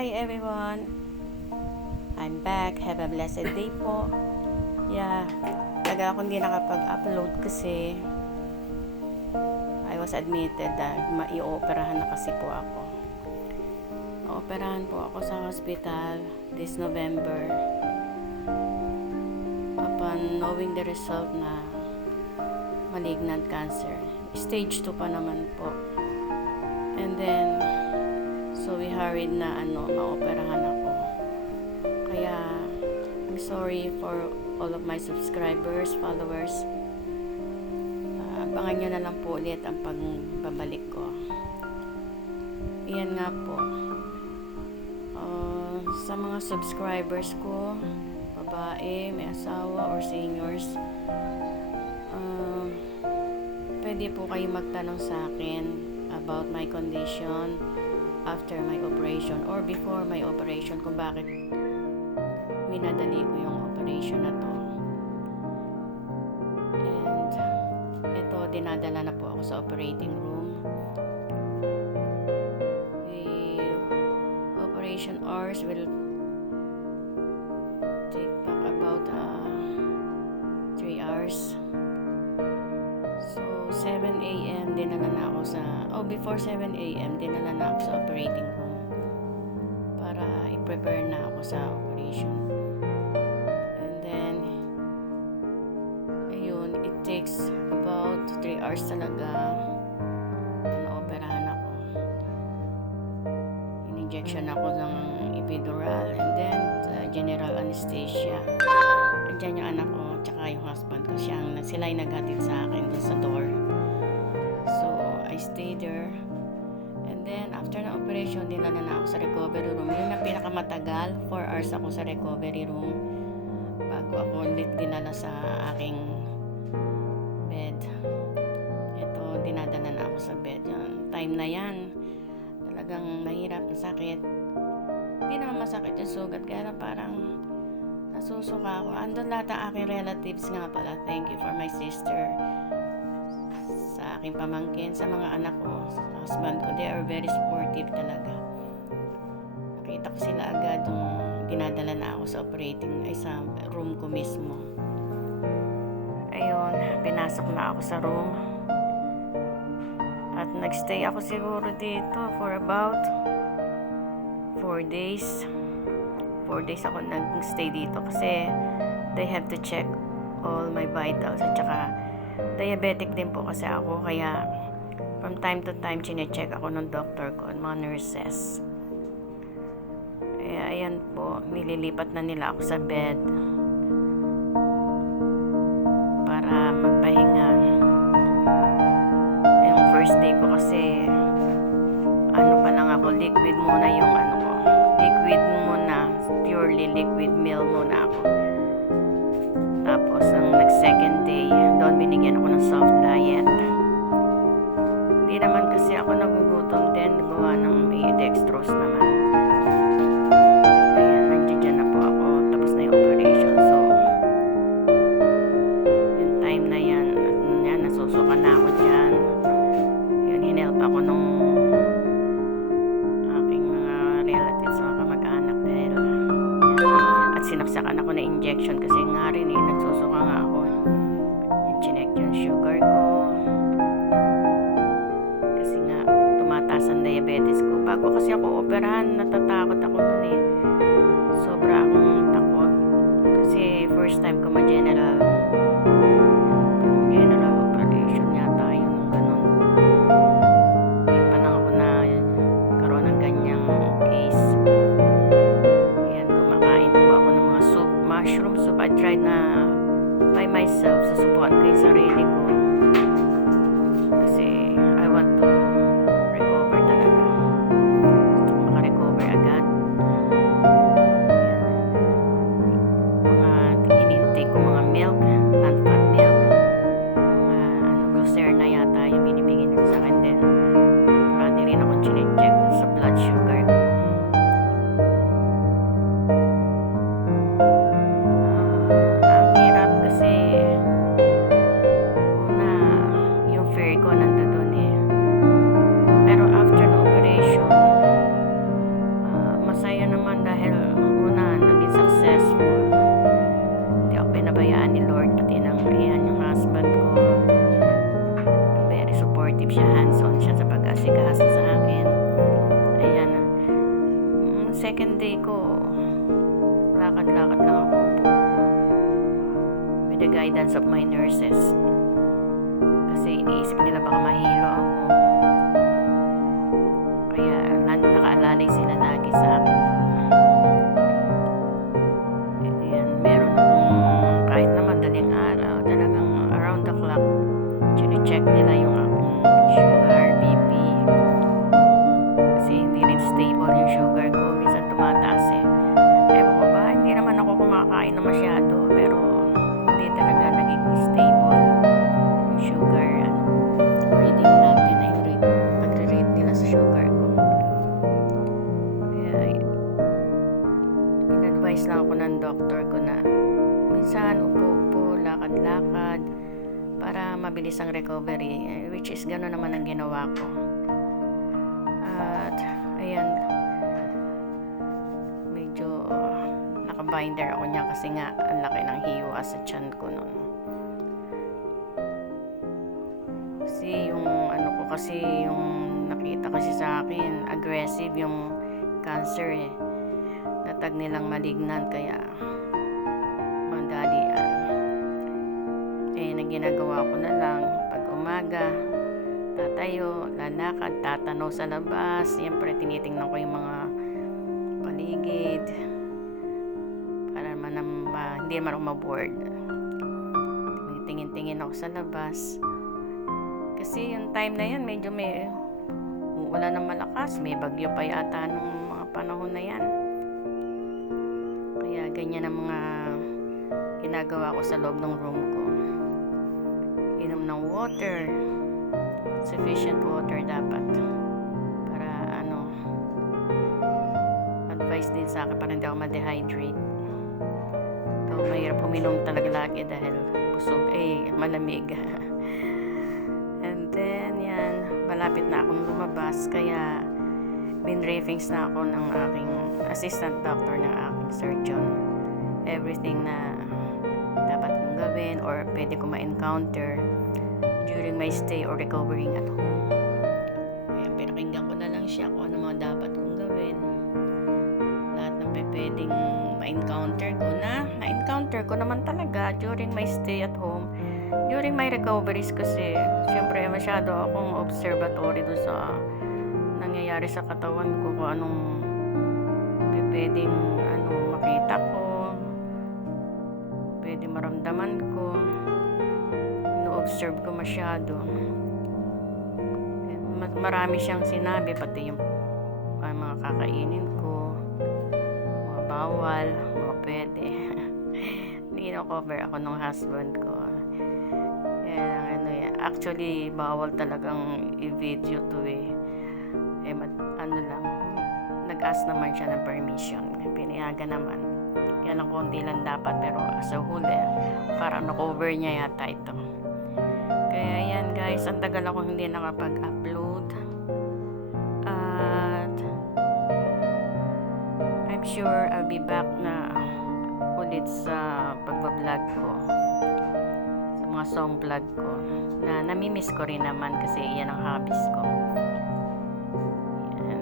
Hi everyone! I'm back. Have a blessed day po. Yeah, tagal akong hindi nakapag-upload kasi I was admitted dahil i-operahan na kasi po ako. Operahan po ako sa hospital this November upon knowing the result na malignant cancer. Stage 2 pa naman po. And then so we hurried na maoperahan ako. Kaya I'm sorry for all of my subscribers, followers. Abangan nyo na lang po ulit ang pagbabalik ko. Iyan nga po. Sa mga subscribers ko, babae, may asawa, or seniors, pwede po kayo magtanong sa akin about my condition after my operation or before my operation, kung bakit minadali ko yung operation na to. And ito, dinadala na po ako sa operating room. The operation hours will take back about 3 hours. So 7 a.m. dinala na ako before 7 a.m. dinala na ako sa operating room para i-prepare na ako sa operation. And then ayun, it takes about 3 hours talaga na operahan ako. In-injection ako ng epidural and then general anesthesia. Andiyan yung anak ko tsaka yung husband ko, sila ay naghatid sa akin dun sa door. So I stayed there, and then after na operation dinala na ako sa recovery room. Yun ang pinakamatagal, 4 hours ako sa recovery room bago ako ulit dinala sa aking bed. Ito, dinadala na ako sa bed. Yung time na yan talagang mahirap, sakit. Hindi naman masakit yung sugat, kaya parang nasusuka ako. Andun lahat ang aking relatives nga pala. Thank you for my sister, sa aking pamangkin, sa mga anak ko, sa husband ko. They are very supportive talaga. Nakita ko sila agad nung dinadala na ako sa sa room ko mismo. Ayun, pinasok na ako sa room. At nagstay ako siguro dito for about 4 days. 4 days ako nag-stay dito kasi they have to check all my vitals, at saka diabetic din po kasi ako, kaya from time to time chine-check ako ng doctor ko, mga nurses. Kaya ayan po, nililipat na nila ako sa bed para magpahinga. Yung first day ko kasi pa lang ako, liquid muna yung liquid muna, purely liquid meal muna ako. Tapos ang second day, doon binigyan ako ng soft diet. Hindi naman kasi ako nagugutom din, gawa ng may dextrose naman. Ayan, nandiyan na po ako, tapos na yung operation. So yung time na yan, nasusuka na ako dyan. Yun, hinelp ako nung sinaksakan ako na injection kasi nga rin nagsusuka nga ako. Chinek yung sugar ko kasi nga tumataas ang diabetes ko. Bago kasi ako operahan, natatakot ako nun sobra akong takot kasi first time ko general operation yata yung ganun. Hindi pa lang ako na karoon ng ganyang case. Mushroom soup. I tried na by myself. Susubukan ko yung sarili ko kasi I want to recover talaga. Gusto ko makarecover agad. Yan. Mga in-intake ko mga milk. second day ko, lakad-lakad lang ako, upo with the guidance of my nurses. Kasi iniisip nila baka mahilo ako. Kaya nakaalalay sila lagi sa akin. Ayan, meron akong kahit na madaling araw, talagang around the clock, check nila yung aking sugar, BP. Kasi hindi rin stable yung sugar ko. Minsan tumataas eh. Ewan ko ba, hindi naman ako kumakain na masyado, pero hindi talaga naging stable yung sugar. Reading natin ay pagre-rate nila sa sugar ko. Kaya in-advise lang ako ng doctor ko na minsan upo-upo, lakad-lakad para mabilis ang recovery, which is gano'n naman ang ginawa ko. At ayan, medyo nakabinder ako niya kasi nga ang laki ng hiwa sa tiyan ko noon. Kasi yung yung nakita kasi sa akin, aggressive yung cancer eh. Natag nilang malignant, kaya madali na ginagawa ko na lang pag umaga, tatayo, lalakad, tatanaw sa labas. Siyempre tinitingnan ko yung mga paligid para hindi naman ako ma-bored. Tingin-tingin ako sa labas. Kasi yung time na yun, medyo may wala ng malakas. May bagyo pa yata nung mga panahon na yan. Kaya ganyan ang mga ginagawa ko sa loob ng room ko. Inom ng water. Sufficient water dapat. Para advice din sa akin para hindi ako ma-dehydrate. So, mahirap uminom talaga lagi dahil busog, malamig. And then, yan, malapit na akong lumabas, kaya binriefings na ako ng aking assistant doctor, ng aking surgeon. Everything na dapat kong gawin or pwede ko ma-encounter during my stay or recovering at home. Kaya pinakinggan ko na lang siya kung ano mga dapat kong gawin. Lahat ng pwedeng ma-encounter ko na-encounter ko naman talaga during my stay at home. During my recoveries kasi, siyempre masyado akong observatory doon sa nangyayari sa katawan ko, kung anong pwedeng makita ko, pwedeng maramdaman ko, ino-observe ko masyado. Marami siyang sinabi, pati yung mga kakainin ko, mga bawal, mga pwede. Nino-cover ako ng husband ko. Actually, bawal talagang i-video to nag-ask naman siya ng permission. Pinayagan naman. Kaya lang konti lang dapat, pero sa huli, parang na-cover niya yata ito. Kaya yan guys, ang tagal ako hindi nakapag-upload. At I'm sure I'll be back na ulit sa pagbablog ko. Mga song vlog ko na namimiss ko rin naman kasi yan ang hobbies ko. Yan.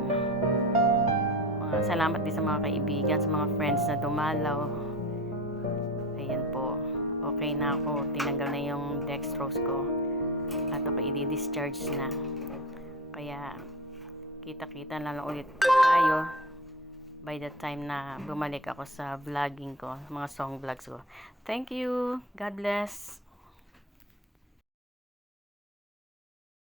Salamat din sa mga kaibigan, sa mga friends na dumalaw. Ayan po, okay na ako, tinanggal na yung dextrose ko at ako i-discharge na, kaya kita-kita na lang ulit tayo by the time na bumalik ako sa vlogging ko, mga song vlogs ko. Thank you, God bless.